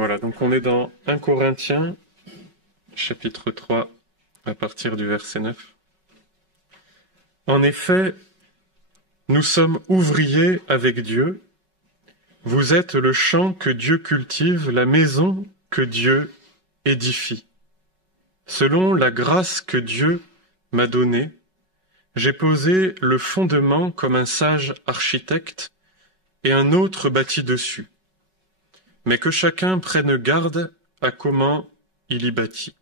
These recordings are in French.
Voilà, donc on est dans 1 Corinthiens, chapitre 3, à partir du verset 9. En effet, nous sommes ouvriers avec Dieu. Vous êtes le champ que Dieu cultive, la maison que Dieu édifie. Selon la grâce que Dieu m'a donnée, j'ai posé le fondement comme un sage architecte et un autre bâtit dessus. Mais que chacun prenne garde à comment il y bâtit.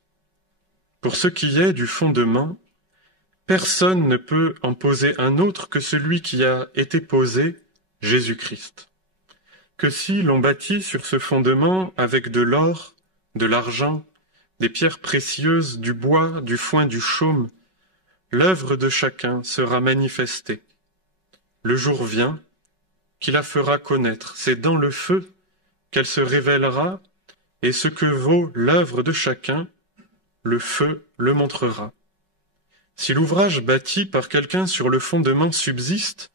Pour ce qui est du fondement, personne ne peut en poser un autre que celui qui a été posé, Jésus-Christ. Que si l'on bâtit sur ce fondement avec de l'or, de l'argent, des pierres précieuses, du bois, du foin, du chaume, l'œuvre de chacun sera manifestée. Le jour vient qui la fera connaître. C'est dans le feu qu'elle se révélera, et ce que vaut l'œuvre de chacun, le feu le montrera. Si l'ouvrage bâti par quelqu'un sur le fondement subsiste,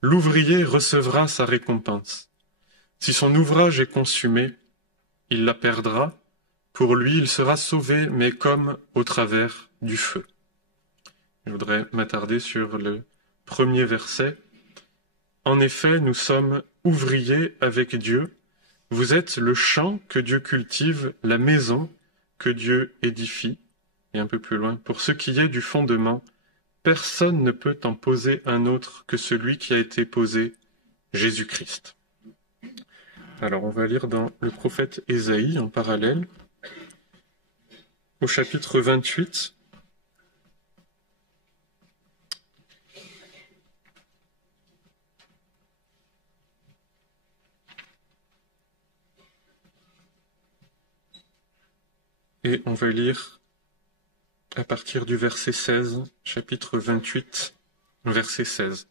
l'ouvrier recevra sa récompense. Si son ouvrage est consumé, il la perdra. Pour lui, il sera sauvé, mais comme au travers du feu. Je voudrais m'attarder sur le premier verset. En effet, nous sommes ouvriers avec Dieu. Vous êtes le champ que Dieu cultive, la maison que Dieu édifie. Et un peu plus loin, pour ce qui est du fondement, personne ne peut en poser un autre que celui qui a été posé, Jésus-Christ. Alors on va lire dans le prophète Ésaïe en parallèle, au chapitre 28. Et on va lire à partir du verset 16, chapitre 28, verset 16.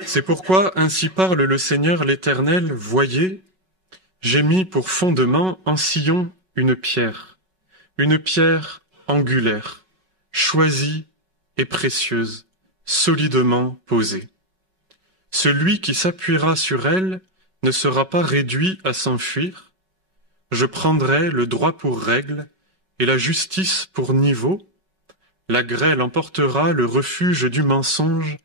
C'est pourquoi ainsi parle le Seigneur l'Éternel, voyez, j'ai mis pour fondement en Sion une pierre angulaire, choisie et précieuse, solidement posée. Celui qui s'appuiera sur elle ne sera pas réduit à s'enfuir. Je prendrai le droit pour règle et la justice pour niveau. La grêle emportera le refuge du mensonge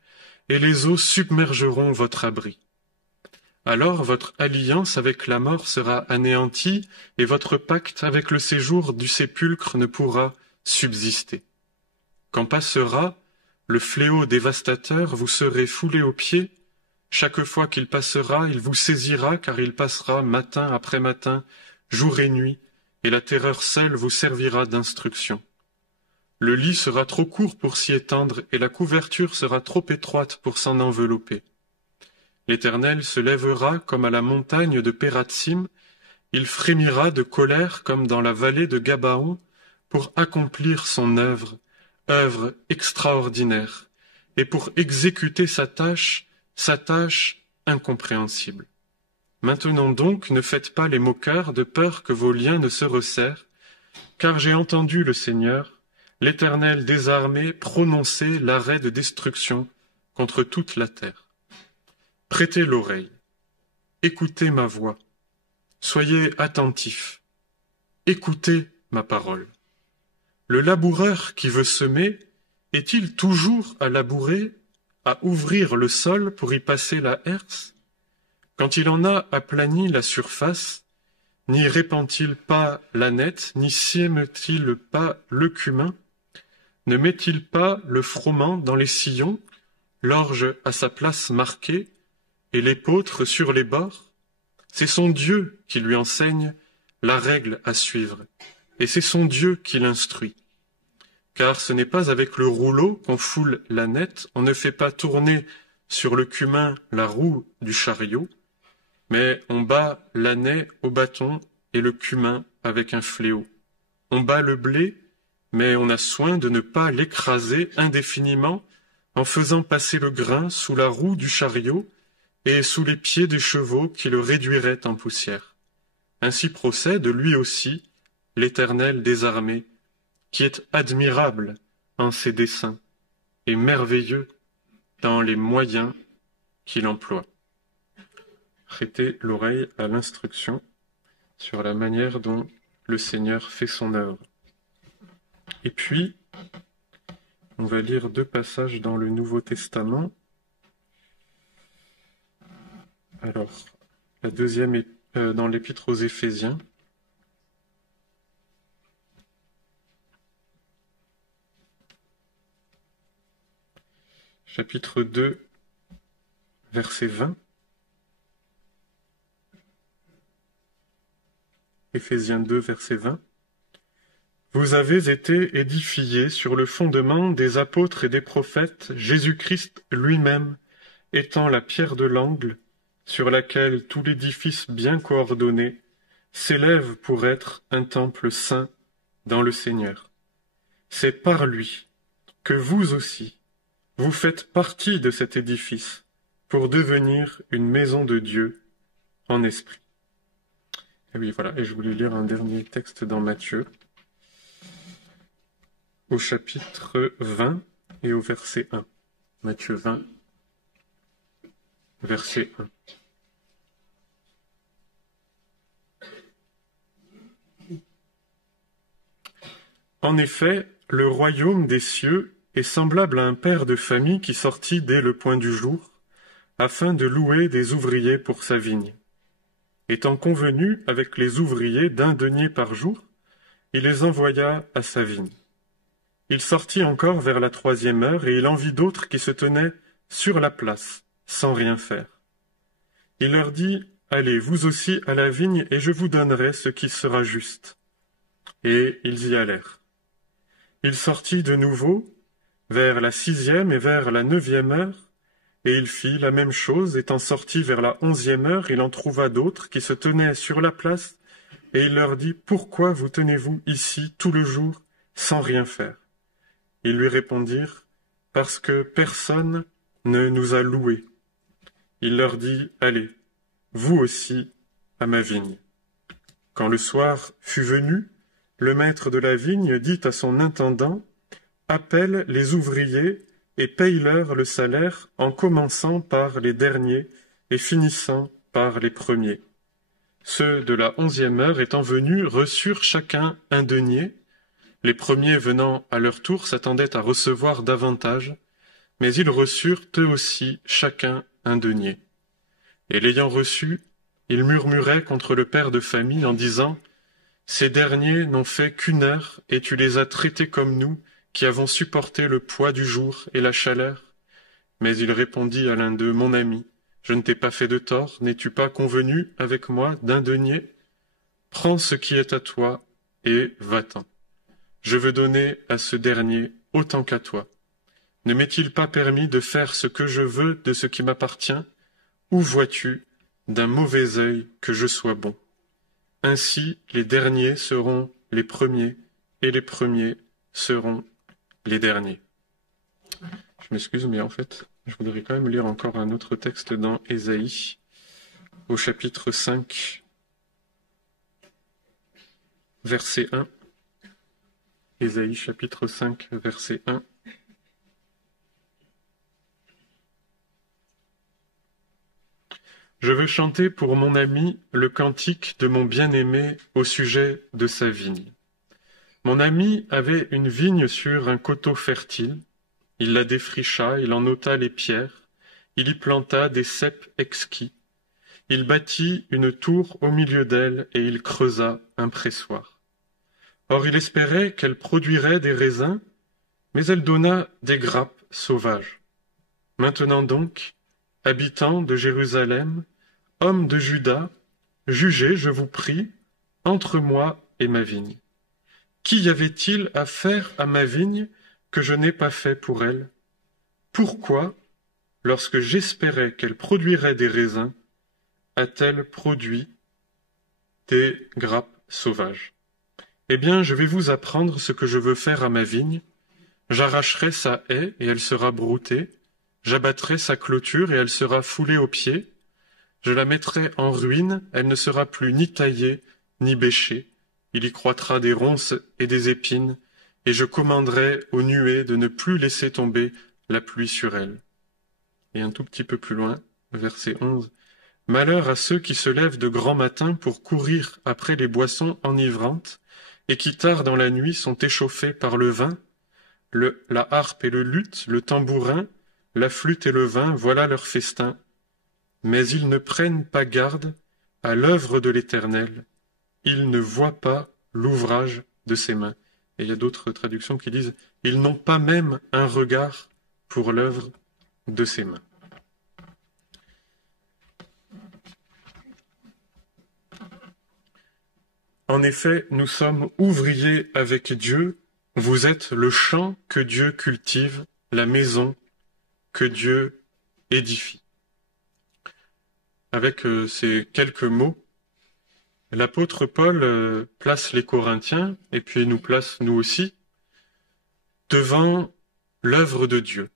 et les eaux submergeront votre abri. Alors votre alliance avec la mort sera anéantie et votre pacte avec le séjour du sépulcre ne pourra subsister. Quand passera le fléau dévastateur, vous serez foulés aux pieds. Chaque fois qu'il passera, il vous saisira, car il passera matin après matin, jour et nuit, et la terreur seule vous servira d'instruction. Le lit sera trop court pour s'y étendre, et la couverture sera trop étroite pour s'en envelopper. L'Éternel se lèvera comme à la montagne de Pératsim, il frémira de colère comme dans la vallée de Gabaon, pour accomplir son œuvre extraordinaire, et pour exécuter sa tâche incompréhensible. Maintenant donc, ne faites pas les moqueurs, de peur que vos liens ne se resserrent, car j'ai entendu le Seigneur, l'Éternel des armées, prononcer l'arrêt de destruction contre toute la terre. Prêtez l'oreille, écoutez ma voix, soyez attentifs, écoutez ma parole. Le laboureur qui veut semer, est-il toujours à labourer, à ouvrir le sol pour y passer la herse? Quand il en a aplani la surface, n'y répand-il pas l'ânette, n'y sème-t-il pas le cumin? Ne met-il pas le froment dans les sillons, l'orge à sa place marquée, et l'épeautre sur les bords? C'est son Dieu qui lui enseigne la règle à suivre, et c'est son Dieu qui l'instruit. Car ce n'est pas avec le rouleau qu'on foule l'ânette, on ne fait pas tourner sur le cumin la roue du chariot, mais on bat l'ânet au bâton et le cumin avec un fléau. On bat le blé, mais on a soin de ne pas l'écraser indéfiniment en faisant passer le grain sous la roue du chariot et sous les pieds des chevaux qui le réduiraient en poussière. Ainsi procède lui aussi l'Éternel des armées, qui est admirable en ses desseins et merveilleux dans les moyens qu'il emploie. prêter l'oreille à l'instruction sur la manière dont le Seigneur fait son œuvre. Et puis, on va lire 2 passages dans le Nouveau Testament. Alors, la deuxième est dans l'Épître aux Éphésiens. Chapitre 2, verset 20. Éphésiens 2, verset 20. Vous avez été édifiés sur le fondement des apôtres et des prophètes, Jésus-Christ lui-même étant la pierre de l'angle, sur laquelle tout l'édifice bien coordonné s'élève pour être un temple saint dans le Seigneur. C'est par lui que vous aussi, vous faites partie de cet édifice pour devenir une maison de Dieu en esprit. Et oui, voilà, et je voulais lire un dernier texte dans Matthieu, au chapitre 20 et au verset 1. Matthieu 20, verset 1. En effet, le royaume des cieux est semblable à un père de famille qui sortit dès le point du jour, afin de louer des ouvriers pour sa vigne. Étant convenu avec les ouvriers d'1 denier par jour, il les envoya à sa vigne. Il sortit encore vers la 3e heure, et il en vit d'autres qui se tenaient sur la place, sans rien faire. Il leur dit, « Allez, vous aussi, à la vigne, et je vous donnerai ce qui sera juste. » Et ils y allèrent. Il sortit de nouveau, vers la 6e et vers la 9e heure, et il fit la même chose. Étant sorti vers la 11e heure, il en trouva d'autres qui se tenaient sur la place, et il leur dit, « Pourquoi vous tenez-vous ici tout le jour, sans rien faire ?» Ils lui répondirent, « Parce que personne ne nous a loués. » Il leur dit, « Allez, vous aussi, à ma vigne. » Quand le soir fut venu, le maître de la vigne dit à son intendant, « Appelle les ouvriers et paye-leur le salaire en commençant par les derniers et finissant par les premiers. » Ceux de la 11e heure étant venus reçurent chacun 1 denier. Les premiers venant à leur tour s'attendaient à recevoir davantage, mais ils reçurent eux aussi chacun 1 denier. Et l'ayant reçu, ils murmuraient contre le père de famille en disant, « Ces derniers n'ont fait qu'1 heure, et tu les as traités comme nous, qui avons supporté le poids du jour et la chaleur. » Mais il répondit à l'un d'eux, « Mon ami, je ne t'ai pas fait de tort, n'es-tu pas convenu avec moi d'1 denier? Prends ce qui est à toi, et va-t'en. Je veux donner à ce dernier autant qu'à toi. Ne m'est-il pas permis de faire ce que je veux de ce qui m'appartient? Où vois-tu d'un mauvais œil que je sois bon? Ainsi les derniers seront les premiers, et les premiers seront les derniers. » Je m'excuse, mais en fait, je voudrais quand même lire encore un autre texte dans Ésaïe, au chapitre 5, verset 1. Ésaïe, chapitre 5, verset 1. Je veux chanter pour mon ami le cantique de mon bien-aimé au sujet de sa vigne. Mon ami avait une vigne sur un coteau fertile. Il la défricha, il en ôta les pierres, il y planta des cèpes exquis. Il bâtit une tour au milieu d'elle et il creusa un pressoir. Or il espérait qu'elle produirait des raisins, mais elle donna des grappes sauvages. Maintenant donc, habitants de Jérusalem, hommes de Juda, jugez, je vous prie, entre moi et ma vigne. Qui y avait-il à faire à ma vigne que je n'ai pas fait pour elle? Pourquoi, lorsque j'espérais qu'elle produirait des raisins, a-t-elle produit des grappes sauvages? Eh bien, je vais vous apprendre ce que je veux faire à ma vigne. J'arracherai sa haie et elle sera broutée. J'abattrai sa clôture et elle sera foulée aux pieds. Je la mettrai en ruine, elle ne sera plus ni taillée ni bêchée. Il y croîtra des ronces et des épines, et je commanderai aux nuées de ne plus laisser tomber la pluie sur elle. Et un tout petit peu plus loin, verset 11. Malheur à ceux qui se lèvent de grand matin pour courir après les boissons enivrantes, et qui tard dans la nuit sont échauffés par le vin, la harpe et le luth, le tambourin, la flûte et le vin, voilà leur festin. Mais ils ne prennent pas garde à l'œuvre de l'Éternel, ils ne voient pas l'ouvrage de ses mains. Et il y a d'autres traductions qui disent « Ils n'ont pas même un regard pour l'œuvre de ses mains ». En effet, nous sommes ouvriers avec Dieu, vous êtes le champ que Dieu cultive, la maison que Dieu édifie. Avec ces quelques mots, l'apôtre Paul place les Corinthiens, et puis nous place nous aussi, devant l'œuvre de Dieu.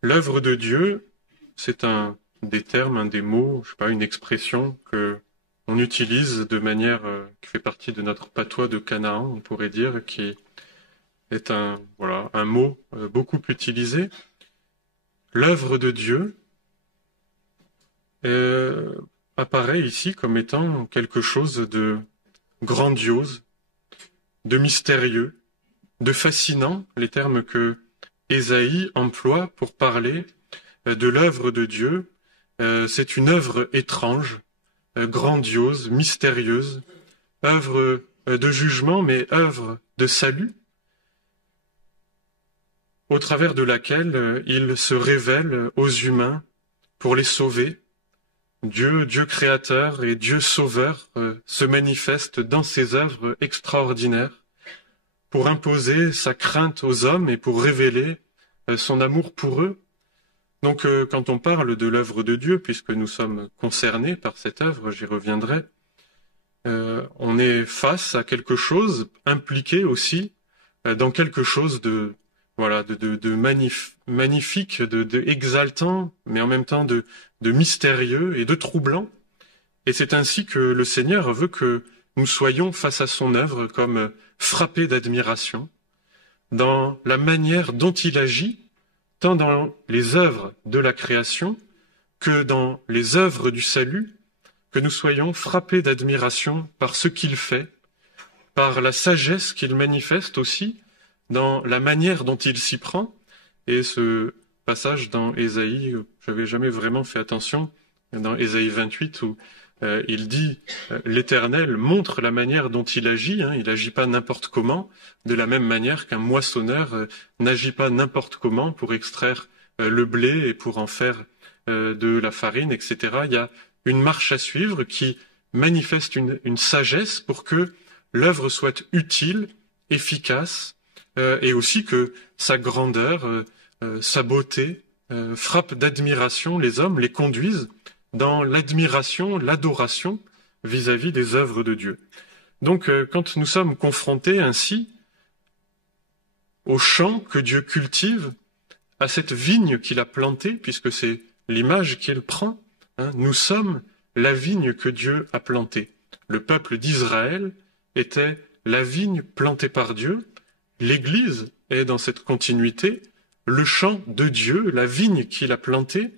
L'œuvre de Dieu, c'est un des termes, un des mots, je sais pas, une expression que on utilise de manière qui fait partie de notre patois de Canaan, on pourrait dire, qui est un mot beaucoup utilisé. L'œuvre de Dieu apparaît ici comme étant quelque chose de grandiose, de mystérieux, de fascinant, les termes que Ésaïe emploie pour parler de l'œuvre de Dieu. C'est une œuvre étrange, grandiose, mystérieuse, œuvre de jugement, mais œuvre de salut, au travers de laquelle il se révèle aux humains pour les sauver. Dieu créateur et Dieu sauveur se manifeste dans ses œuvres extraordinaires pour imposer sa crainte aux hommes et pour révéler son amour pour eux. Donc quand on parle de l'œuvre de Dieu, puisque nous sommes concernés par cette œuvre, j'y reviendrai, on est face à quelque chose impliqué aussi dans quelque chose de magnifique, de exaltant, mais en même temps de mystérieux et de troublant. Et c'est ainsi que le Seigneur veut que nous soyons face à son œuvre comme frappés d'admiration dans la manière dont il agit, tant dans les œuvres de la création que dans les œuvres du salut, que nous soyons frappés d'admiration par ce qu'il fait, par la sagesse qu'il manifeste aussi, dans la manière dont il s'y prend. Et ce passage dans Ésaïe, j'avais jamais vraiment fait attention, dans Ésaïe 28, où il dit l'Éternel montre la manière dont il agit, il n'agit pas n'importe comment, de la même manière qu'un moissonneur n'agit pas n'importe comment pour extraire le blé et pour en faire de la farine, etc. Il y a une marche à suivre qui manifeste une sagesse pour que l'œuvre soit utile, efficace, et aussi que sa grandeur, sa beauté frappe d'admiration les hommes, les conduisent dans l'admiration, l'adoration vis-à-vis des œuvres de Dieu. Donc, quand nous sommes confrontés ainsi au champ que Dieu cultive, à cette vigne qu'il a plantée, puisque c'est l'image qu'il prend, nous sommes la vigne que Dieu a plantée. Le peuple d'Israël était la vigne plantée par Dieu, l'Église est dans cette continuité, le champ de Dieu, la vigne qu'il a plantée,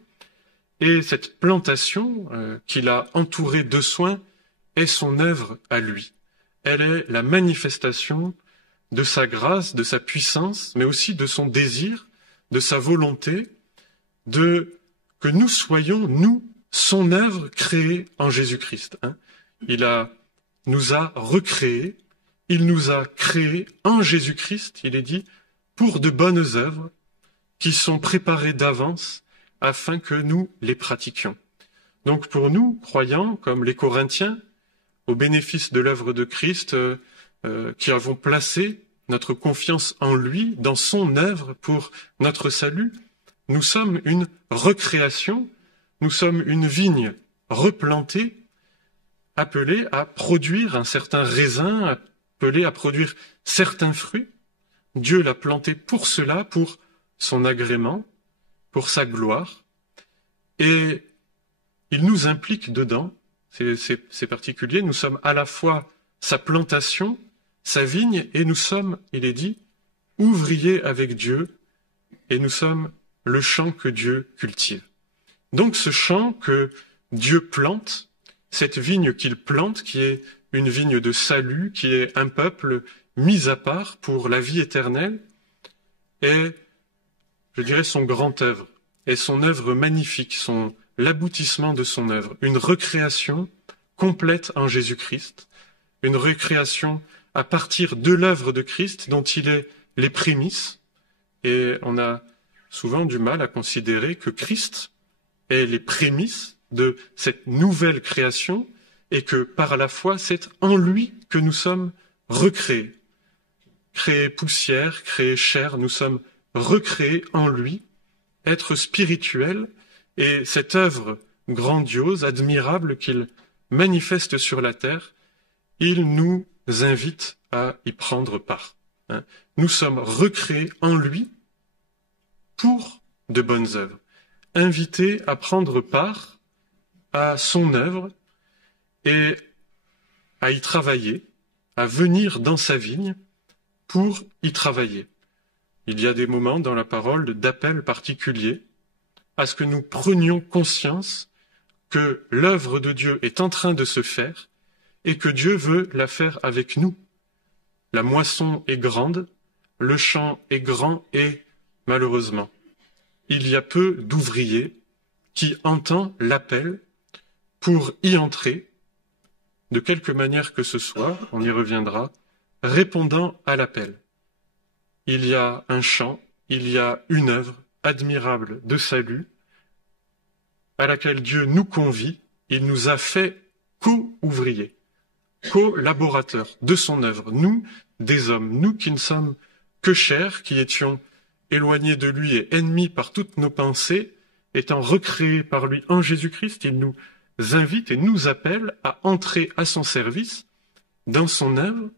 et cette plantation qu'il a entourée de soins est son œuvre à lui. Elle est la manifestation de sa grâce, de sa puissance, mais aussi de son désir, de sa volonté, que nous soyons, nous, son œuvre créée en Jésus-Christ. Il nous a recréés, il nous a créés en Jésus-Christ, il est dit, pour de bonnes œuvres qui sont préparées d'avance afin que nous les pratiquions. Donc pour nous, croyants, comme les Corinthiens, au bénéfice de l'œuvre de Christ, qui avons placé notre confiance en lui, dans son œuvre pour notre salut, nous sommes une recréation, nous sommes une vigne replantée, appelée à produire un certain raisin, appelée à produire certains fruits. Dieu l'a planté pour cela, pour son agrément, pour sa gloire, et il nous implique dedans, c'est particulier, nous sommes à la fois sa plantation, sa vigne, et nous sommes, il est dit, ouvriers avec Dieu, et nous sommes le champ que Dieu cultive. Donc ce champ que Dieu plante, cette vigne qu'il plante, qui est une vigne de salut, qui est un peuple mis à part pour la vie éternelle, est, je dirais, son grand œuvre, est son œuvre magnifique, l'aboutissement de son œuvre, une recréation complète en Jésus-Christ, une recréation à partir de l'œuvre de Christ dont il est les prémices, et on a souvent du mal à considérer que Christ est les prémices de cette nouvelle création et que par la foi, c'est en lui que nous sommes recréés. Créés poussière, créés chair, nous sommes recréés en lui, être spirituel, et cette œuvre grandiose, admirable qu'il manifeste sur la terre, il nous invite à y prendre part. Nous sommes recréés en lui pour de bonnes œuvres, invités à prendre part à son œuvre et à y travailler, à venir dans sa vigne pour y travailler. Il y a des moments dans la parole d'appel particulier à ce que nous prenions conscience que l'œuvre de Dieu est en train de se faire et que Dieu veut la faire avec nous. La moisson est grande, le champ est grand et, malheureusement, il y a peu d'ouvriers qui entendent l'appel pour y entrer, de quelque manière que ce soit, on y reviendra, répondant à l'appel. Il y a un champ, il y a une œuvre admirable de salut à laquelle Dieu nous convie, il nous a fait co-ouvriers, collaborateurs de son œuvre, nous, des hommes, nous qui ne sommes que chair, qui étions éloignés de lui et ennemis par toutes nos pensées, étant recréés par lui en Jésus-Christ, il nous invite et nous appelle à entrer à son service, dans son œuvre,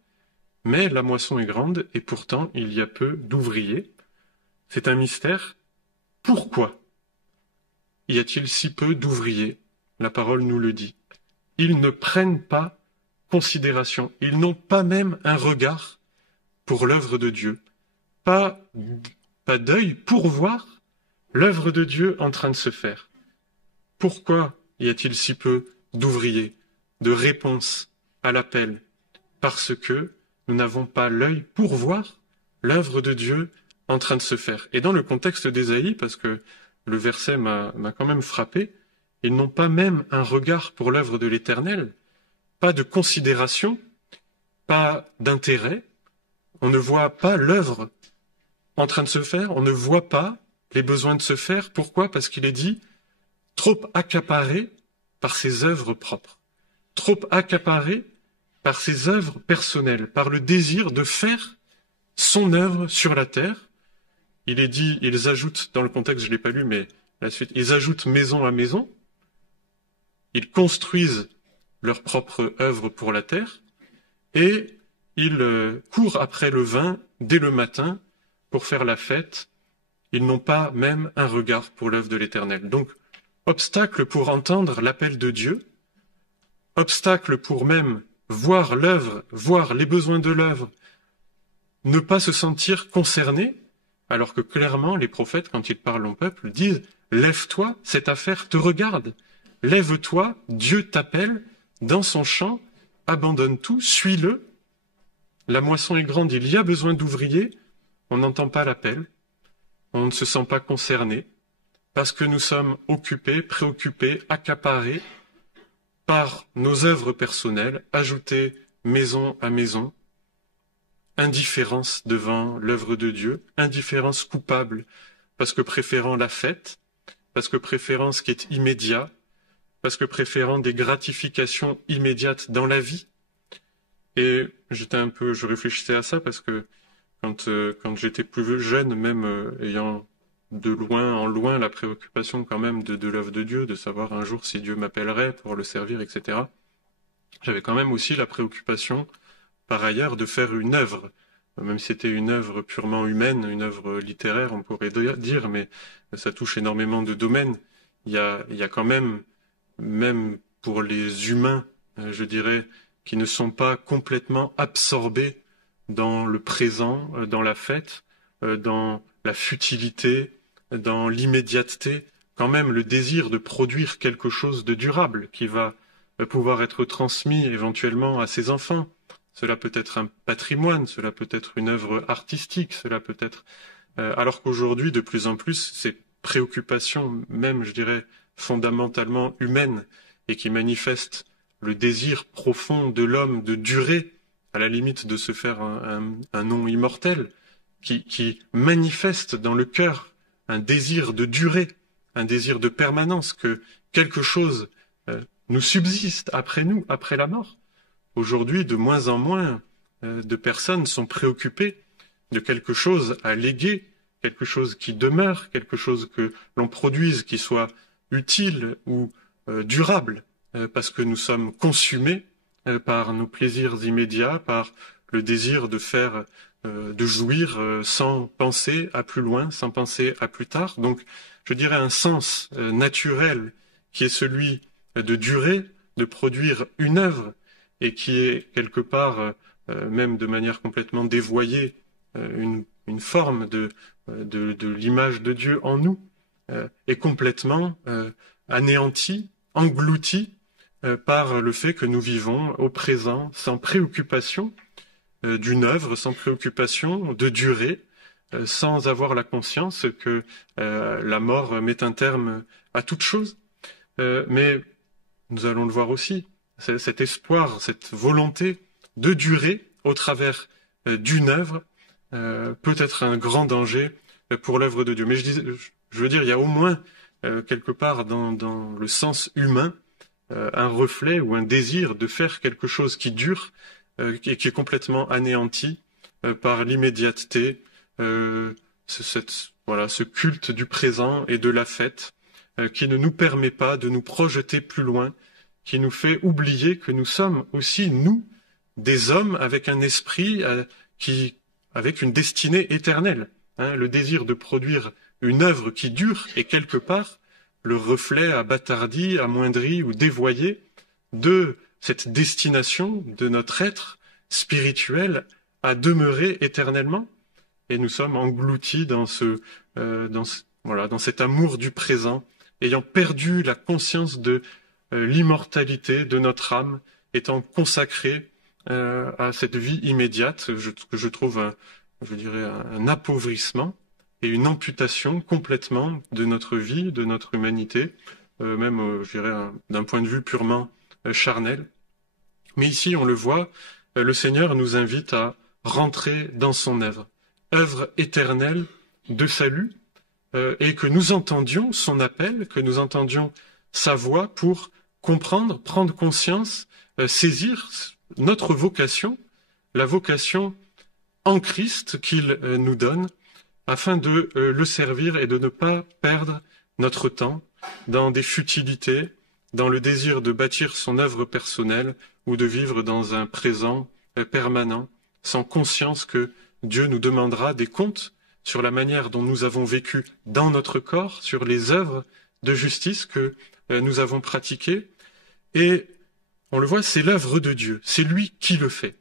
mais la moisson est grande et pourtant il y a peu d'ouvriers. C'est un mystère. Pourquoi y a-t-il si peu d'ouvriers? La parole nous le dit. Ils ne prennent pas considération, ils n'ont pas même un regard pour l'œuvre de Dieu, pas d'œil pour voir l'œuvre de Dieu en train de se faire. Pourquoi y a-t-il si peu d'ouvriers, de réponses à l'appel? Parce que nous n'avons pas l'œil pour voir l'œuvre de Dieu en train de se faire. Et dans le contexte d'Ésaïe, parce que le verset m'a quand même frappé, ils n'ont pas même un regard pour l'œuvre de l'Éternel, pas de considération, pas d'intérêt. On ne voit pas l'œuvre en train de se faire, on ne voit pas les besoins de se faire. Pourquoi? Parce qu'il est dit trop accaparé par ses œuvres propres, trop accaparé par ses œuvres personnelles, par le désir de faire son œuvre sur la terre. Il est dit, ils ajoutent, dans le contexte, je ne l'ai pas lu, mais la suite, ils ajoutent maison à maison, ils construisent leur propre œuvre pour la terre, et ils courent après le vin dès le matin pour faire la fête. Ils n'ont pas même un regard pour l'œuvre de l'Éternel. Donc, obstacle pour entendre l'appel de Dieu, obstacle pour même voir l'œuvre, voir les besoins de l'œuvre, ne pas se sentir concerné, alors que clairement les prophètes, quand ils parlent au peuple, disent « Lève-toi, cette affaire te regarde. Lève-toi, Dieu t'appelle dans son champ, abandonne tout, suis-le. La moisson est grande, il y a besoin d'ouvriers. » On n'entend pas l'appel, on ne se sent pas concerné, parce que nous sommes occupés, préoccupés, accaparés par nos œuvres personnelles, ajoutées maison à maison, indifférence devant l'œuvre de Dieu, indifférence coupable, parce que préférant la fête, parce que préférant ce qui est immédiat, parce que préférant des gratifications immédiates dans la vie. Et je réfléchissais à ça parce que quand j'étais plus jeune, même ayant de loin en loin la préoccupation quand même de l'œuvre de Dieu, de savoir un jour si Dieu m'appellerait pour le servir, etc. J'avais quand même aussi la préoccupation, par ailleurs, de faire une œuvre, même si c'était une œuvre purement humaine, une œuvre littéraire, on pourrait dire, mais ça touche énormément de domaines. Il y a quand même pour les humains, je dirais, qui ne sont pas complètement absorbés dans le présent, dans la fête, dans la futilité, dans l'immédiateté, quand même le désir de produire quelque chose de durable qui va pouvoir être transmis éventuellement à ses enfants. Cela peut être un patrimoine, cela peut être une œuvre artistique, cela peut être... alors qu'aujourd'hui, de plus en plus, ces préoccupations, même, je dirais, fondamentalement humaines, et qui manifestent le désir profond de l'homme de durer, à la limite de se faire un nom immortel, qui manifeste dans le cœur un désir de durée, un désir de permanence, que quelque chose nous subsiste après nous, après la mort. Aujourd'hui, de moins en moins de personnes sont préoccupées de quelque chose à léguer, quelque chose qui demeure, quelque chose que l'on produise, qui soit utile ou durable, parce que nous sommes consumés par nos plaisirs immédiats, par le désir de faire, de jouir sans penser à plus loin, sans penser à plus tard. Donc, je dirais un sens naturel qui est celui de durer, de produire une œuvre, et qui est quelque part, même de manière complètement dévoyée, une forme de l'image de Dieu en nous, est complètement anéantie, engloutie par le fait que nous vivons au présent sans préoccupation d'une œuvre, sans préoccupation de durée, sans avoir la conscience que la mort met un terme à toute chose. Mais nous allons le voir aussi, cet espoir, cette volonté de durer au travers d'une œuvre peut être un grand danger pour l'œuvre de Dieu. Mais je veux dire, il y a au moins quelque part dans le sens humain un reflet ou un désir de faire quelque chose qui dure et qui est complètement anéanti par l'immédiateté, ce culte du présent et de la fête qui ne nous permet pas de nous projeter plus loin, qui nous fait oublier que nous sommes aussi, nous, des hommes avec un esprit avec une destinée éternelle. Le désir de produire une œuvre qui dure est quelque part le reflet abattardi, amoindri ou dévoyé de cette destination de notre être spirituel à demeurer éternellement. Et nous sommes engloutis dans cet amour du présent, ayant perdu la conscience de l'immortalité de notre âme, étant consacrés à cette vie immédiate, que je trouve un appauvrissement et une amputation complètement de notre vie, de notre humanité, même, je dirais, d'un point de vue purement charnel. Mais ici, on le voit, le Seigneur nous invite à rentrer dans son œuvre éternelle de salut, et que nous entendions son appel, que nous entendions sa voix pour comprendre, prendre conscience, saisir notre vocation, la vocation en Christ qu'il nous donne, afin de le servir et de ne pas perdre notre temps dans des futilités, dans le désir de bâtir son œuvre personnelle ou de vivre dans un présent permanent, sans conscience que Dieu nous demandera des comptes sur la manière dont nous avons vécu dans notre corps, sur les œuvres de justice que nous avons pratiquées. Et on le voit, c'est l'œuvre de Dieu, c'est lui qui le fait.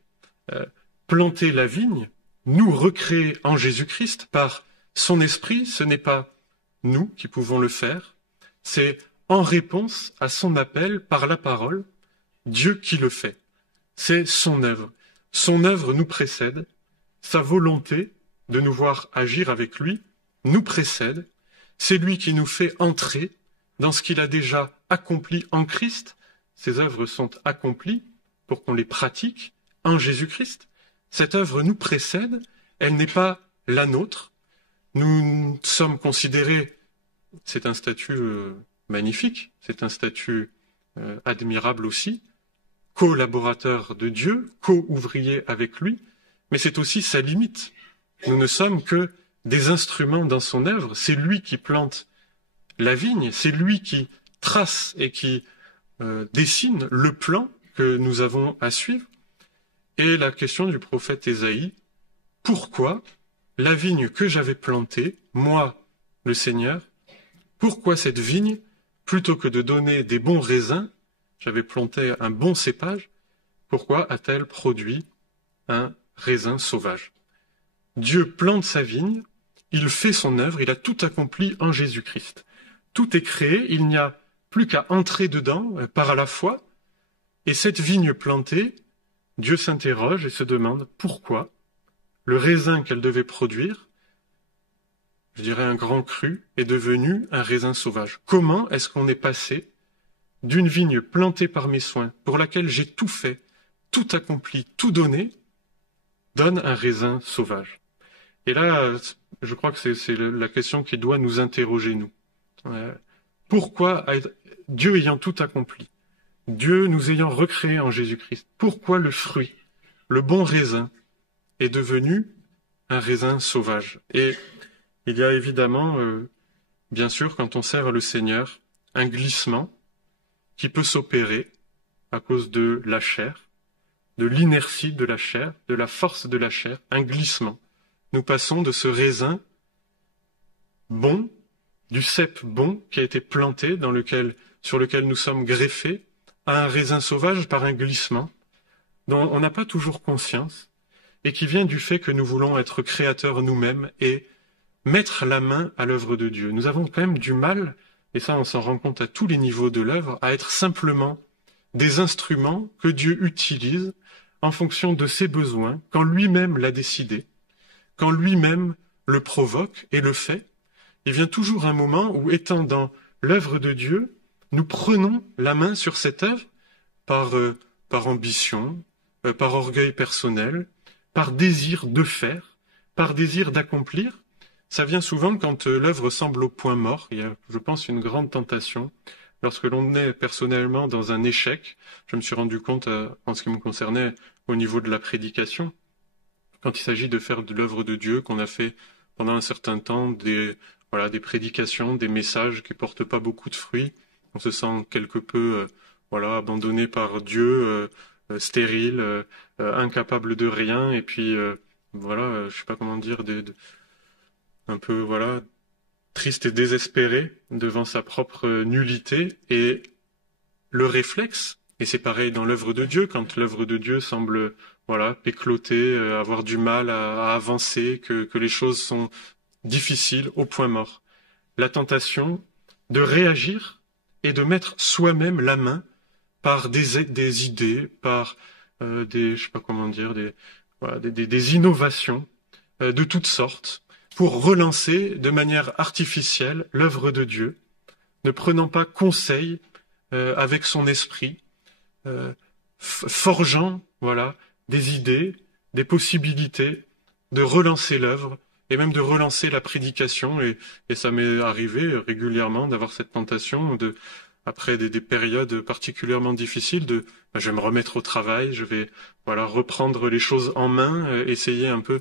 Planter la vigne, nous recréer en Jésus-Christ par son esprit, ce n'est pas nous qui pouvons le faire, c'est en réponse à son appel par la parole, Dieu qui le fait. C'est son œuvre. Son œuvre nous précède, sa volonté de nous voir agir avec lui nous précède, c'est lui qui nous fait entrer dans ce qu'il a déjà accompli en Christ. Ces œuvres sont accomplies pour qu'on les pratique en Jésus-Christ. Cette œuvre nous précède, elle n'est pas la nôtre. Nous sommes considérés, c'est un statut magnifique, c'est un statut admirable aussi, collaborateur de Dieu, co-ouvrier avec lui, mais c'est aussi sa limite. Nous ne sommes que des instruments dans son œuvre, c'est lui qui plante la vigne, c'est lui qui trace et qui dessine le plan que nous avons à suivre. Et la question du prophète Ésaïe, pourquoi la vigne que j'avais plantée, moi, le Seigneur, pourquoi cette vigne, plutôt que de donner des bons raisins, j'avais planté un bon cépage, pourquoi a-t-elle produit un raisin sauvage? Dieu plante sa vigne, il fait son œuvre, il a tout accompli en Jésus-Christ. Tout est créé, il n'y a plus qu'à entrer dedans par la foi. Et cette vigne plantée, Dieu s'interroge et se demande pourquoi le raisin qu'elle devait produire, je dirais un grand cru, est devenu un raisin sauvage. Comment est-ce qu'on est passé d'une vigne plantée par mes soins, pour laquelle j'ai tout fait, tout accompli, tout donné, donne un raisin sauvage? Et là, je crois que c'est la question qui doit nous interroger, nous. Pourquoi, Dieu ayant tout accompli, Dieu nous ayant recréés en Jésus-Christ, pourquoi le fruit, le bon raisin, est devenu un raisin sauvage? Et il y a évidemment, bien sûr, quand on sert le Seigneur, un glissement qui peut s'opérer à cause de la chair, de l'inertie de la chair, de la force de la chair, un glissement. Nous passons de ce raisin bon, du cep bon qui a été planté, sur lequel nous sommes greffés, à un raisin sauvage par un glissement dont on n'a pas toujours conscience et qui vient du fait que nous voulons être créateurs nous-mêmes et mettre la main à l'œuvre de Dieu. Nous avons quand même du mal, et ça on s'en rend compte à tous les niveaux de l'œuvre, à être simplement des instruments que Dieu utilise en fonction de ses besoins, quand lui-même l'a décidé, quand lui-même le provoque et le fait. Il vient toujours un moment où, étant dans l'œuvre de Dieu, nous prenons la main sur cette œuvre par ambition, par orgueil personnel, par désir de faire, par désir d'accomplir. Ça vient souvent quand l'œuvre semble au point mort. Il y a, je pense, une grande tentation. Lorsque l'on est personnellement dans un échec, je me suis rendu compte, en ce qui me concernait, au niveau de la prédication, quand il s'agit de faire de l'œuvre de Dieu, qu'on a fait pendant un certain temps des prédications, des messages qui portent pas beaucoup de fruits, on se sent quelque peu abandonné par Dieu, stérile, incapable de rien, et puis je sais pas comment dire, un peu triste et désespéré devant sa propre nullité. Et le réflexe, et c'est pareil dans l'œuvre de Dieu, quand l'œuvre de Dieu semble pécloter, avoir du mal à avancer, que les choses sont difficiles, au point mort. La tentation de réagir et de mettre soi-même la main par des idées, par des innovations de toutes sortes, pour relancer de manière artificielle l'œuvre de Dieu, ne prenant pas conseil avec son esprit, forgeant des idées, des possibilités de relancer l'œuvre et même de relancer la prédication. Et ça m'est arrivé régulièrement d'avoir cette tentation après des périodes particulièrement difficiles, je vais me remettre au travail, je vais reprendre les choses en main, essayer un peu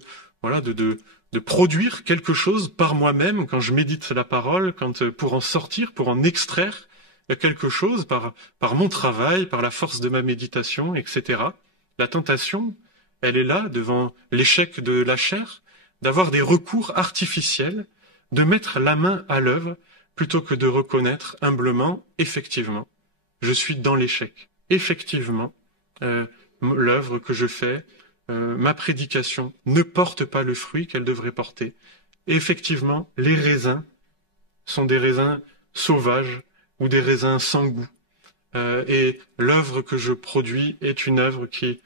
de produire quelque chose par moi-même quand je médite la parole, pour en sortir, pour en extraire quelque chose par mon travail, par la force de ma méditation, etc. La tentation, elle est là devant l'échec de la chair, d'avoir des recours artificiels, de mettre la main à l'œuvre, plutôt que de reconnaître humblement, effectivement, je suis dans l'échec. Effectivement, l'œuvre que je fais, ma prédication ne porte pas le fruit qu'elle devrait porter. Et effectivement, les raisins sont des raisins sauvages ou des raisins sans goût. Et l'œuvre que je produis est une œuvre qui,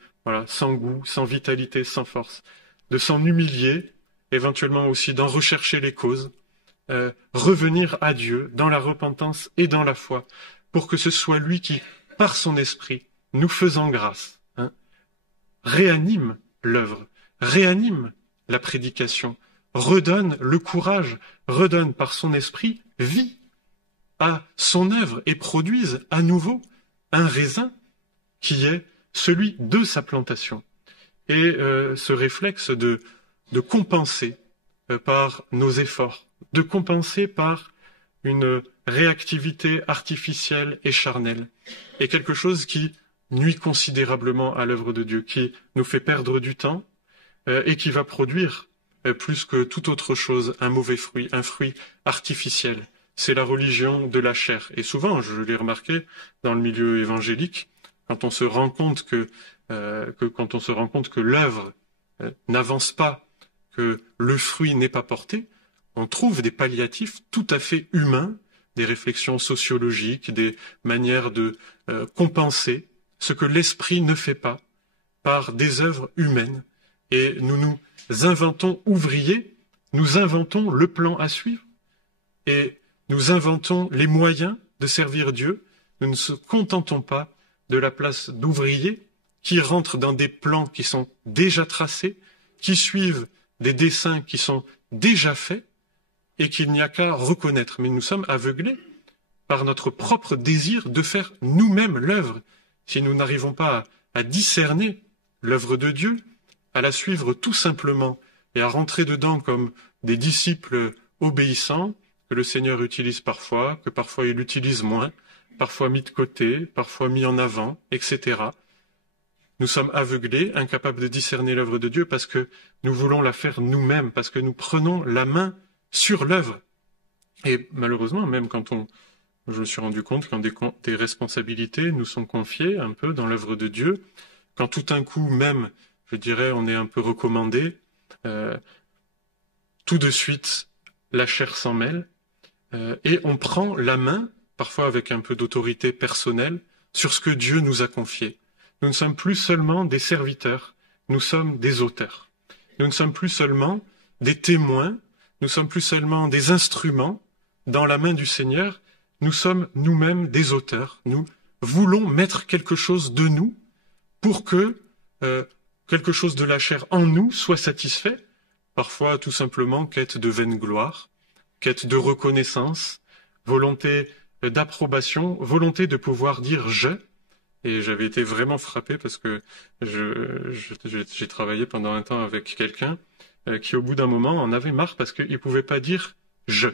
sans goût, sans vitalité, sans force. De s'en humilier, éventuellement aussi d'en rechercher les causes, revenir à Dieu dans la repentance et dans la foi, pour que ce soit lui qui, par son esprit, nous faisant grâce, réanime l'œuvre, réanime la prédication, redonne le courage, redonne par son esprit vie à son œuvre et produise à nouveau un raisin qui est celui de sa plantation. Et ce réflexe de compenser par nos efforts, de compenser par une réactivité artificielle et charnelle, est quelque chose qui nuit considérablement à l'œuvre de Dieu, qui nous fait perdre du temps et qui va produire plus que toute autre chose un mauvais fruit, un fruit artificiel. C'est la religion de la chair. Et souvent, je l'ai remarqué dans le milieu évangélique, quand on se rend compte que l'œuvre n'avance pas, que le fruit n'est pas porté, on trouve des palliatifs tout à fait humains des réflexions sociologiques, des manières de compenser ce que l'esprit ne fait pas par des œuvres humaines. Et nous nous inventons ouvriers, nous inventons le plan à suivre et nous inventons les moyens de servir Dieu. Nous ne se contentons pas de la place d'ouvriers qui rentrent dans des plans qui sont déjà tracés, qui suivent des dessins qui sont déjà faits et qu'il n'y a qu'à reconnaître. Mais nous sommes aveuglés par notre propre désir de faire nous-mêmes l'œuvre. Si nous n'arrivons pas à discerner l'œuvre de Dieu, à la suivre tout simplement et à rentrer dedans comme des disciples obéissants que le Seigneur utilise parfois, que parfois il utilise moins, parfois mis de côté, parfois mis en avant, etc. Nous sommes aveuglés, incapables de discerner l'œuvre de Dieu parce que nous voulons la faire nous-mêmes, parce que nous prenons la main sur l'œuvre. Et malheureusement, même je me suis rendu compte quand des responsabilités nous sont confiées un peu dans l'œuvre de Dieu, quand tout d'un coup même, je dirais, on est un peu recommandé, tout de suite, la chair s'en mêle, et on prend la main, parfois avec un peu d'autorité personnelle, sur ce que Dieu nous a confié. Nous ne sommes plus seulement des serviteurs, nous sommes des auteurs. Nous ne sommes plus seulement des témoins, nous sommes plus seulement des instruments dans la main du Seigneur, nous sommes nous-mêmes des auteurs. Nous voulons mettre quelque chose de nous pour que quelque chose de la chair en nous soit satisfait, parfois tout simplement quête de vaine gloire, quête de reconnaissance, volonté d'approbation, volonté de pouvoir dire « je ». Et j'avais été vraiment frappé parce que j'ai travaillé pendant un temps avec quelqu'un qui, au bout d'un moment, en avait marre parce qu'il ne pouvait pas dire « je ».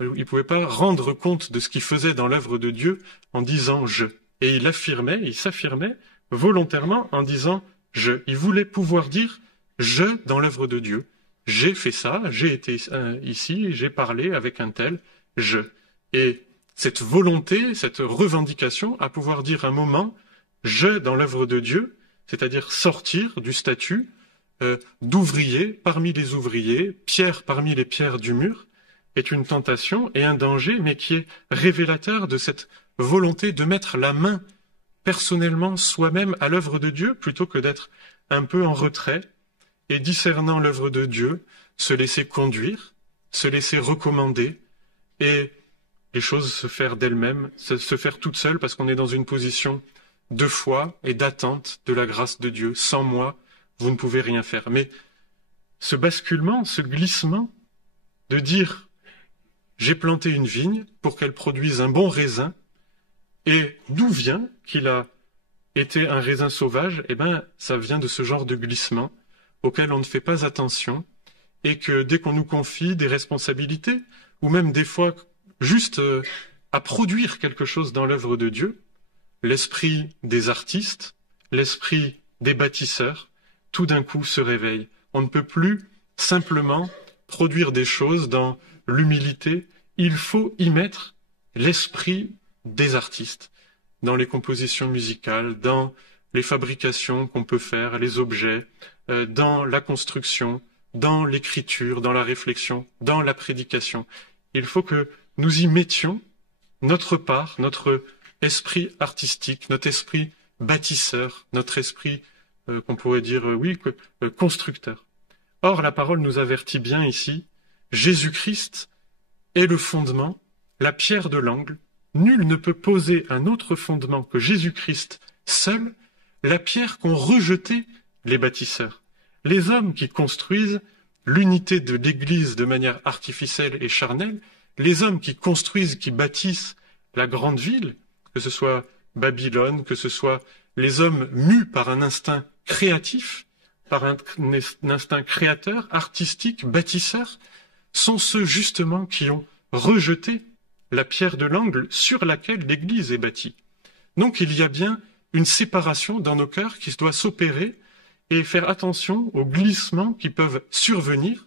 Il ne pouvait pas rendre compte de ce qu'il faisait dans l'œuvre de Dieu en disant « je ». Et il s'affirmait volontairement en disant « je ». Il voulait pouvoir dire « je » dans l'œuvre de Dieu. J'ai fait ça, j'ai été ici, j'ai parlé avec un tel « je ». Et cette volonté, cette revendication à pouvoir dire un moment « je » dans l'œuvre de Dieu, c'est-à-dire sortir du statut d'ouvrier parmi les ouvriers, pierre parmi les pierres du mur, est une tentation et un danger, mais qui est révélateur de cette volonté de mettre la main personnellement soi-même à l'œuvre de Dieu, plutôt que d'être un peu en retrait et discernant l'œuvre de Dieu, se laisser conduire, se laisser recommander et les choses se faire d'elles-mêmes, se faire toutes seules parce qu'on est dans une position de foi et d'attente de la grâce de Dieu. Sans moi, vous ne pouvez rien faire. Mais ce basculement, ce glissement de dire « j'ai planté une vigne pour qu'elle produise un bon raisin » et d'où vient qu'il a été un raisin sauvage, eh bien, ça vient de ce genre de glissement auquel on ne fait pas attention et que dès qu'on nous confie des responsabilités ou même des fois juste à produire quelque chose dans l'œuvre de Dieu, l'esprit des artistes, l'esprit des bâtisseurs, tout d'un coup se réveille. On ne peut plus simplement produire des choses dans l'humilité, il faut y mettre l'esprit des artistes, dans les compositions musicales, dans les fabrications qu'on peut faire, les objets, dans la construction, dans l'écriture, dans la réflexion, dans la prédication. Il faut que nous y mettions notre part, notre esprit artistique, notre esprit bâtisseur, notre esprit, qu'on pourrait dire, constructeur. Or, la parole nous avertit bien ici, Jésus-Christ est le fondement, la pierre de l'angle. Nul ne peut poser un autre fondement que Jésus-Christ seul, la pierre qu'ont rejetée les bâtisseurs. Les hommes qui construisent l'unité de l'Église de manière artificielle et charnelle, les hommes qui construisent, qui bâtissent la grande ville, que ce soit Babylone, que ce soit les hommes mus par un instinct créatif, par un instinct créateur, artistique, bâtisseur, sont ceux justement qui ont rejeté la pierre de l'angle sur laquelle l'Église est bâtie. Donc il y a bien une séparation dans nos cœurs qui doit s'opérer et faire attention aux glissements qui peuvent survenir.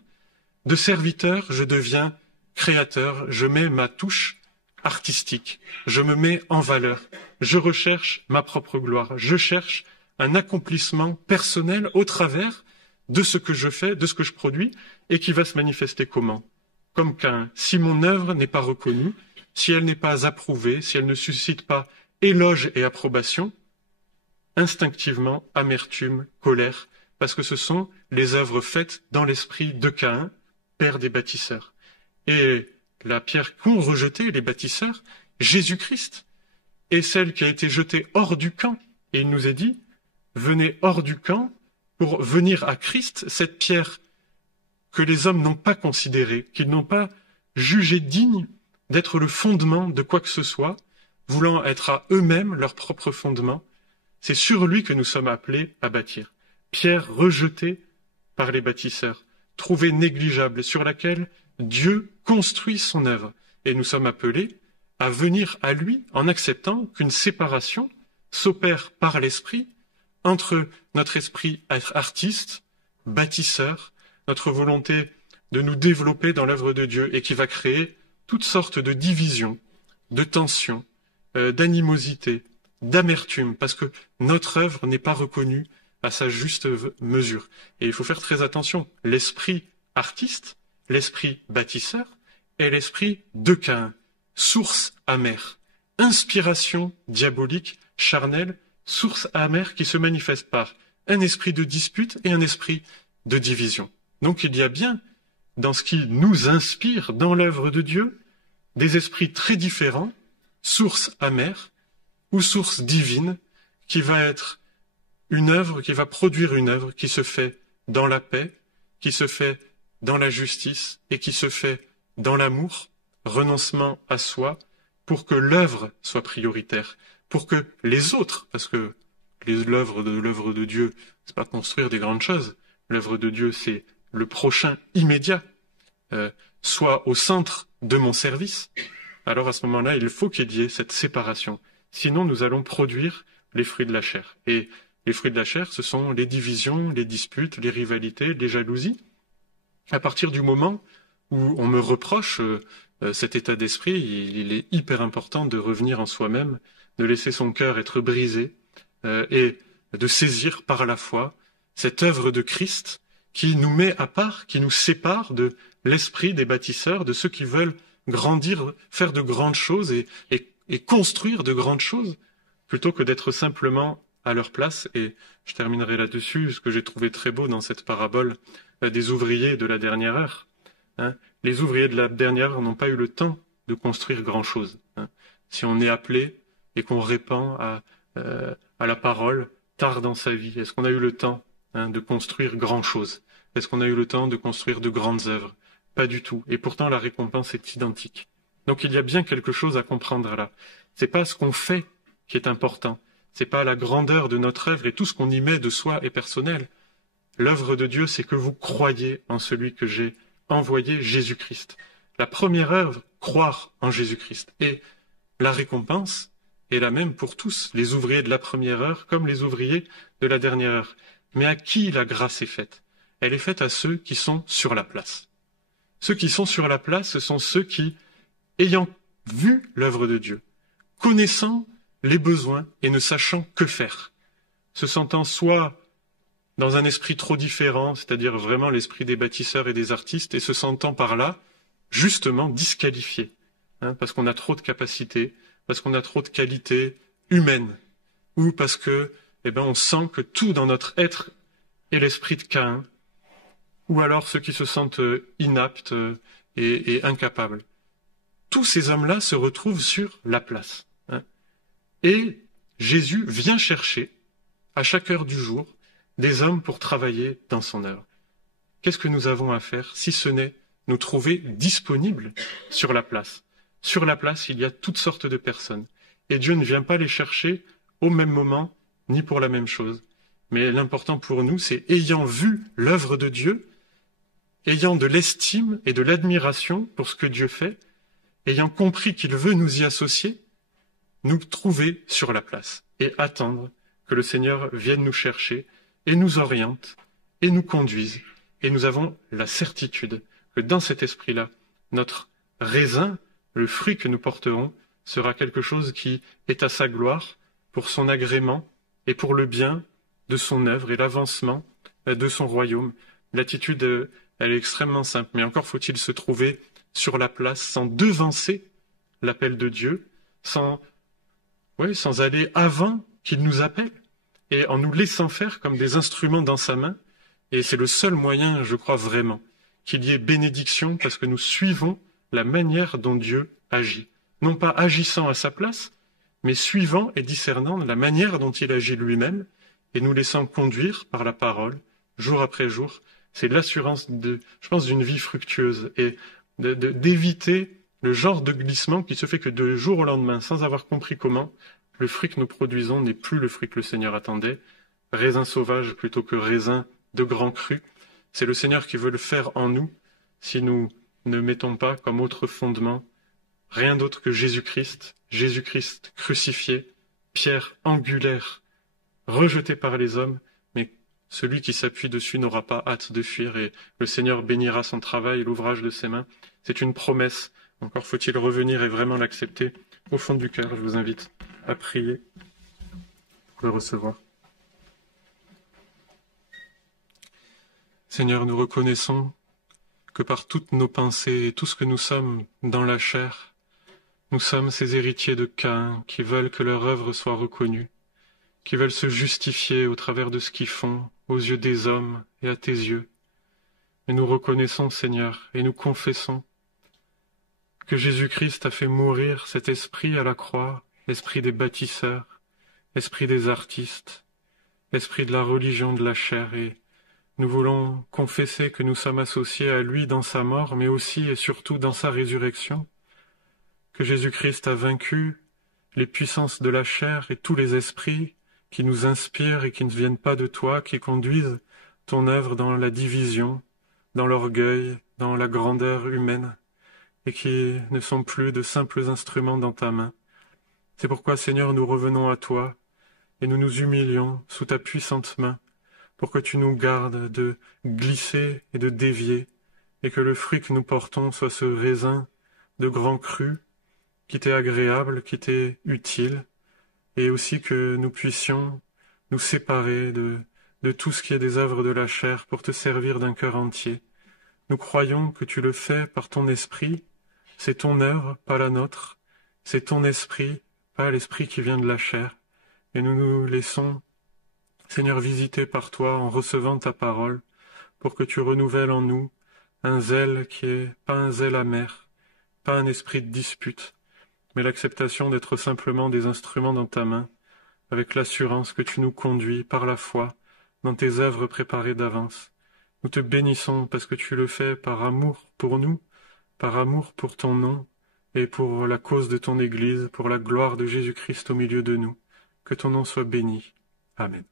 De serviteur, je deviens créateur, je mets ma touche artistique, je me mets en valeur, je recherche ma propre gloire, je cherche un accomplissement personnel au travers de ce que je fais, de ce que je produis, et qui va se manifester comment? comme Caïn. Si mon œuvre n'est pas reconnue, si elle n'est pas approuvée, si elle ne suscite pas éloge et approbation, instinctivement, amertume, colère, parce que ce sont les œuvres faites dans l'esprit de Caïn, père des bâtisseurs. Et la pierre qu'ont rejetée les bâtisseurs, Jésus-Christ, est celle qui a été jetée hors du camp. Et il nous est dit, venez hors du camp pour venir à Christ, cette pierre que les hommes n'ont pas considérée, qu'ils n'ont pas jugée digne d'être le fondement de quoi que ce soit, voulant être à eux-mêmes leur propre fondement. C'est sur lui que nous sommes appelés à bâtir. Pierre rejetée par les bâtisseurs, trouvée négligeable, sur laquelle Dieu construit son œuvre. Et nous sommes appelés à venir à lui en acceptant qu'une séparation s'opère par l'esprit entre notre esprit artiste, bâtisseur, notre volonté de nous développer dans l'œuvre de Dieu et qui va créer toutes sortes de divisions, de tensions, d'animosité, d'amertume, parce que notre œuvre n'est pas reconnue à sa juste mesure. Et il faut faire très attention. L'esprit artiste, l'esprit bâtisseur est l'esprit de Caïn, source amère, inspiration diabolique, charnelle, source amère qui se manifeste par un esprit de dispute et un esprit de division. Donc il y a bien, dans ce qui nous inspire dans l'œuvre de Dieu, des esprits très différents, source amère ou source divine, qui va être une œuvre, qui va produire une œuvre qui se fait dans la paix, qui se fait dans la justice et qui se fait dans l'amour, renoncement à soi, pour que l'œuvre soit prioritaire, pour que les autres, parce que l'œuvre de Dieu, c'est pas construire des grandes choses, l'œuvre de Dieu, c'est le prochain immédiat, soit au centre de mon service. Alors à ce moment-là, il faut qu'il y ait cette séparation. Sinon, nous allons produire les fruits de la chair. Et les fruits de la chair, ce sont les divisions, les disputes, les rivalités, les jalousies. À partir du moment où on me reproche cet état d'esprit, il est hyper important de revenir en soi-même, de laisser son cœur être brisé et de saisir par la foi cette œuvre de Christ qui nous met à part, qui nous sépare de l'esprit des bâtisseurs, de ceux qui veulent grandir, faire de grandes choses et construire de grandes choses, plutôt que d'être simplement à leur place. Et je terminerai là-dessus, ce que j'ai trouvé très beau dans cette parabole des ouvriers de la dernière heure. Les ouvriers de la dernière heure n'ont pas eu le temps de construire grand-chose. Si on est appelé et qu'on répand à la parole tard dans sa vie, est-ce qu'on a eu le temps de construire grand-chose? Est-ce qu'on a eu le temps de construire de grandes œuvres? Pas du tout. Et pourtant, la récompense est identique. Donc il y a bien quelque chose à comprendre là. C'est pas ce qu'on fait qui est important. C'est pas la grandeur de notre œuvre et tout ce qu'on y met de soi est personnel. L'œuvre de Dieu, c'est que vous croyez en celui que j'ai envoyé, Jésus-Christ. La première œuvre, croire en Jésus-Christ. Et la récompense est la même pour tous, les ouvriers de la première heure comme les ouvriers de la dernière heure. Mais à qui la grâce est faite? Elle est faite à ceux qui sont sur la place. Ceux qui sont sur la place, ce sont ceux qui, ayant vu l'œuvre de Dieu, connaissant les besoins et ne sachant que faire, se sentant soit dans un esprit trop différent, c'est-à-dire vraiment l'esprit des bâtisseurs et des artistes, et se sentant par là justement disqualifiés, parce qu'on a trop de capacités, parce qu'on a trop de qualités humaines, ou parce que, on sent que tout dans notre être est l'esprit de Caïn, ou alors ceux qui se sentent inaptes et incapables. Tous ces hommes-là se retrouvent sur la place. Et Jésus vient chercher, à chaque heure du jour, des hommes pour travailler dans son œuvre. Qu'est-ce que nous avons à faire si ce n'est nous trouver disponibles sur la place? Sur la place, il y a toutes sortes de personnes. Et Dieu ne vient pas les chercher au même moment, ni pour la même chose. Mais l'important pour nous, c'est ayant vu l'œuvre de Dieu, ayant de l'estime et de l'admiration pour ce que Dieu fait, ayant compris qu'il veut nous y associer, nous trouver sur la place et attendre que le Seigneur vienne nous chercher et nous oriente et nous conduise. Et nous avons la certitude que dans cet esprit-là, notre raisin, le fruit que nous porterons, sera quelque chose qui est à sa gloire, pour son agrément et pour le bien de son œuvre et l'avancement de son royaume. L'attitude, elle est extrêmement simple, mais encore faut-il se trouver sur la place, sans devancer l'appel de Dieu, sans aller avant qu'il nous appelle, et en nous laissant faire comme des instruments dans sa main. Et c'est le seul moyen, je crois vraiment, qu'il y ait bénédiction, parce que nous suivons la manière dont Dieu agit. Non pas agissant à sa place, mais suivant et discernant la manière dont il agit lui-même, et nous laissant conduire par la parole, jour après jour. C'est l'assurance je pense, d'une vie fructueuse, et d'éviter le genre de glissement qui se fait que de jour au lendemain, sans avoir compris comment, le fruit que nous produisons n'est plus le fruit que le Seigneur attendait, raisin sauvage plutôt que raisin de grand cru. C'est le Seigneur qui veut le faire en nous, si nous ne mettons pas comme autre fondement rien d'autre que Jésus-Christ crucifié, pierre angulaire, rejeté par les hommes, mais celui qui s'appuie dessus n'aura pas hâte de fuir, et le Seigneur bénira son travail et l'ouvrage de ses mains. C'est une promesse. Encore faut-il revenir et vraiment l'accepter au fond du cœur. Je vous invite à prier pour le recevoir. Seigneur, nous reconnaissons que par toutes nos pensées et tout ce que nous sommes dans la chair, nous sommes ces héritiers de Caïn qui veulent que leur œuvre soit reconnue, qui veulent se justifier au travers de ce qu'ils font aux yeux des hommes et à tes yeux. Mais nous reconnaissons, Seigneur, et nous confessons que Jésus-Christ a fait mourir cet esprit à la croix, l'esprit des bâtisseurs, l'esprit des artistes, l'esprit de la religion de la chair, et nous voulons confesser que nous sommes associés à lui dans sa mort, mais aussi et surtout dans sa résurrection, que Jésus-Christ a vaincu les puissances de la chair et tous les esprits qui nous inspirent et qui ne viennent pas de toi, qui conduisent ton œuvre dans la division, dans l'orgueil, dans la grandeur humaine, et qui ne sont plus de simples instruments dans ta main. C'est pourquoi, Seigneur, nous revenons à toi, et nous nous humilions sous ta puissante main, pour que tu nous gardes de glisser et de dévier, et que le fruit que nous portons soit ce raisin de grand cru, qui t'est agréable, qui t'est utile, et aussi que nous puissions nous séparer de tout ce qui est des œuvres de la chair pour te servir d'un cœur entier. Nous croyons que tu le fais par ton esprit, c'est ton œuvre, pas la nôtre, c'est ton esprit, pas l'esprit qui vient de la chair, et nous nous laissons, Seigneur, visiter par toi en recevant ta parole, pour que tu renouvelles en nous un zèle qui est pas un zèle amer, pas un esprit de dispute, mais l'acceptation d'être simplement des instruments dans ta main, avec l'assurance que tu nous conduis par la foi dans tes œuvres préparées d'avance. Nous te bénissons parce que tu le fais par amour pour nous, par amour pour ton nom et pour la cause de ton Église, pour la gloire de Jésus-Christ au milieu de nous. Que ton nom soit béni. Amen.